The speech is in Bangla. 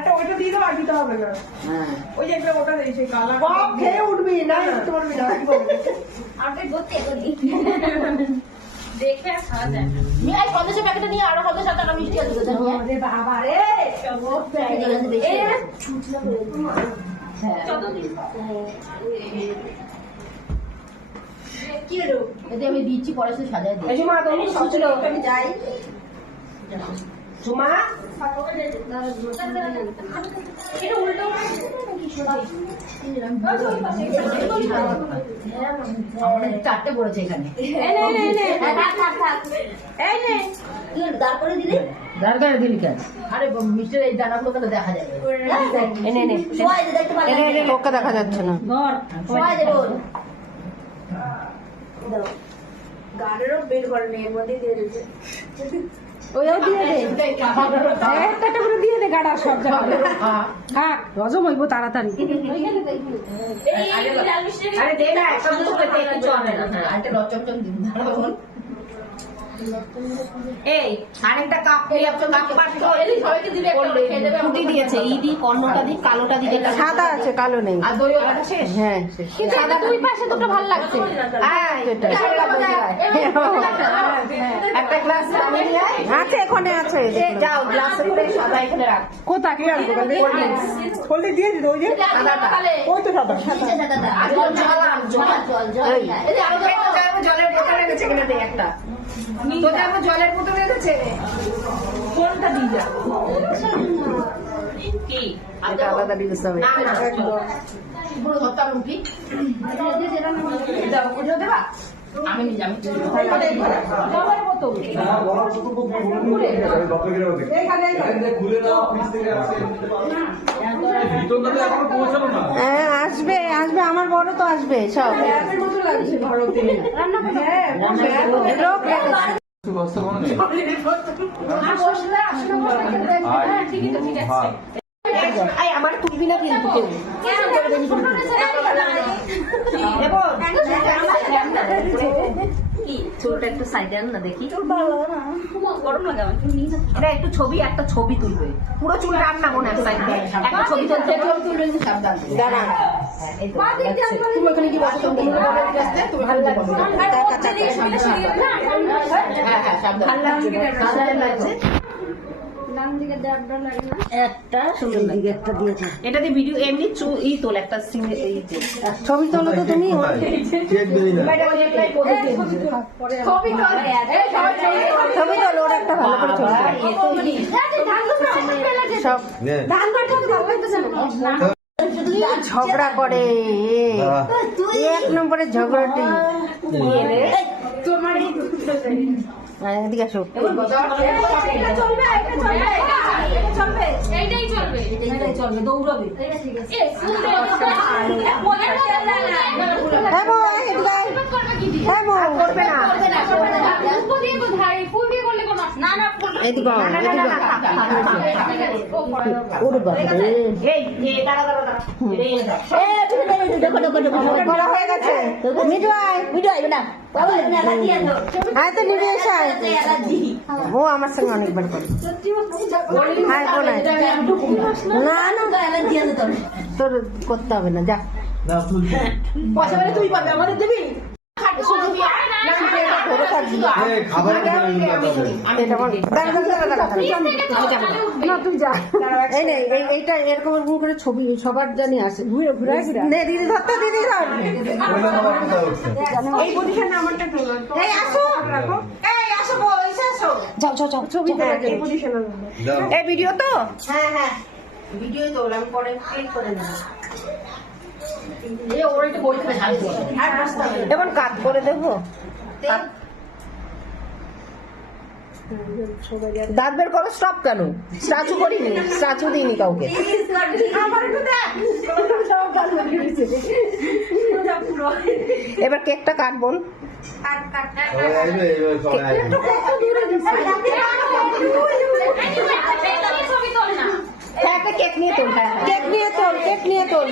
আরেকটা ওইটা দিয়ে দাও, আর দিতে হবে না। হ্যাঁ ওই যে একটা ওটা সেই কালা সব খেয়ে উঠবি না, উঠতে পারবি না কি বলবি? আপনি করতে করি দেখবে আর খাওয়া যায় না। নিয়ে আয় সন্দেশের প্যাকেটটা নিয়ে, আরো 50 টাকা মিষ্টি আছে তো নিয়ে আয়। আরে বাবা রে, কি হলো? এতে আমি দিচ্ছি, পরে শুধু সাজায় দিই। এই মা তুমি সচল, আমি যাই। সুমা এটা উল্টো আমাদের 4টে পড়েছে এখানে। দাঁড় করে দিলে দাঁড় দিলি কেন? আরে মিষ্টির এই দানাগুলো কেন দেখা যায়? এনে নে, সবাই দেখতে পারে এনে এনে লোককে দেখা যাচ্ছে না। সবাই দেবো গানেরও বের করে নেই, এর মধ্যে দিয়ে দিচ্ছে। ওইও দিয়ে দে, একটা করে দিয়ে দে গাড়া সব জায়গায়। থাক হজম হইব তাড়াতাড়ি। এই লাল মিষ্টি আরে দে না, একটা দুটো পেতে কিছু হবে না। হ্যাঁ, আরেকটা রচমচম দিন। এই আরেকটা কাপ নিয়ে আপনি কাপ পাঠো, এই সবাইকে দিবে, একটা করে খেয়ে দেবে। ফুটি দিয়েছে, ইদি কর্ণটা দি, কালোটা দিকে, সাদা আছে কালো নেই। আর দই ওটা শেষ। হ্যাঁ কিন্তু সাদা দুই পাশে দুটো ভালো লাগছে। একটা গ্লাস পানি নিয়ে আয়। আছে, এখানে আছে। যাও গ্লাসে করে সাদা এখানে রাখ। কোথা কি আনবো? ফলতে দিয়ে দিত, ওই যে ওই তো সাদা। আর জল এই যে আরো জলের বোতল এনেছে কিনা দে একটা। তোদের আমার জলের বোতল এনেছে। কোনটা দিয়ে যা? কি? এটা আলাদা দিতে হবে। না না পুরো ধরতে হবে কি? দাও ওটা দেবা? আমি নিয়ে যাবো। জলের বোতল। হ্যাঁ আসবে আসবে, আমার বড় তো আসবে সব। লোক লেগেছে। আমার তুলবি না কিন্তু কেউ। চুলটা একটু সাইডে আন না দেখি। গরম লাগে আমার এটা একটু ছবি, একটা ছবি তুলবে। পুরো চুল রাখ না মনে হয় সাইডে। একটা ছবি তুলতে তুলবে সাবধান। দাঁড়া, তুমি ওখানে কি বসে তুমি তুমি ভালো লাগছে। হ্যাঁ হ্যাঁ সাবধান। ভালো লাগছে। একটা সুন্দর লাগে, একটা দিয়েছে। এটা দিয়ে ভিডিও এমনি ই তোল, একটা সিঙ্গেল এই ছবি তোলো তো তুমি। ছবি তোলো, ওর একটা ভালো করে ছবি সব ঝগড়া করে, এক নম্বরের ঝগড়াটি। এদিকে আসো। এইটাই চলবে দৌড়াবে। হ্যাঁ বউ, এদিকে আয়। হ্যাঁ বউ, করবে না। এদিকে আয়, এদিকে আয়। ওরে বাবা রে। করা হয়ে গেছে। মিঠু আয়, আয় তো নিবি, এসে আয়। ও আমার সঙ্গে অনেকবার করে। হ্যাঁ বোন আয়। না না তোর করতে হবে না, যা। পয়সা পেলে তুই পাবে, আমাদের দিবি। এইটা এরকম করে ছবি সবার জানি আসে, ঘুরে ঘুরে দিদি ধরতে, দিদি ধর। এই পজিশনে আমারটা তোলো। এই আসো, এই আসো, আসো, যাও যাও যাও, ছবি তোলা। এই পজিশনে এই ভিডিও তো। হ্যাঁ হ্যাঁ ভিডিও তোলাম, পরে ক্লিক করে নেব। এখন কাট করে দেবো। দাঁত বের করো, স্টপ কেন? স্ট্যাচু করিনি, স্ট্যাচু দিইনি কাউকে। এবার কেকটা কাটবো। ছবি তোল না। কেক নিয়ে তোল, কেক নিয়ে তোল।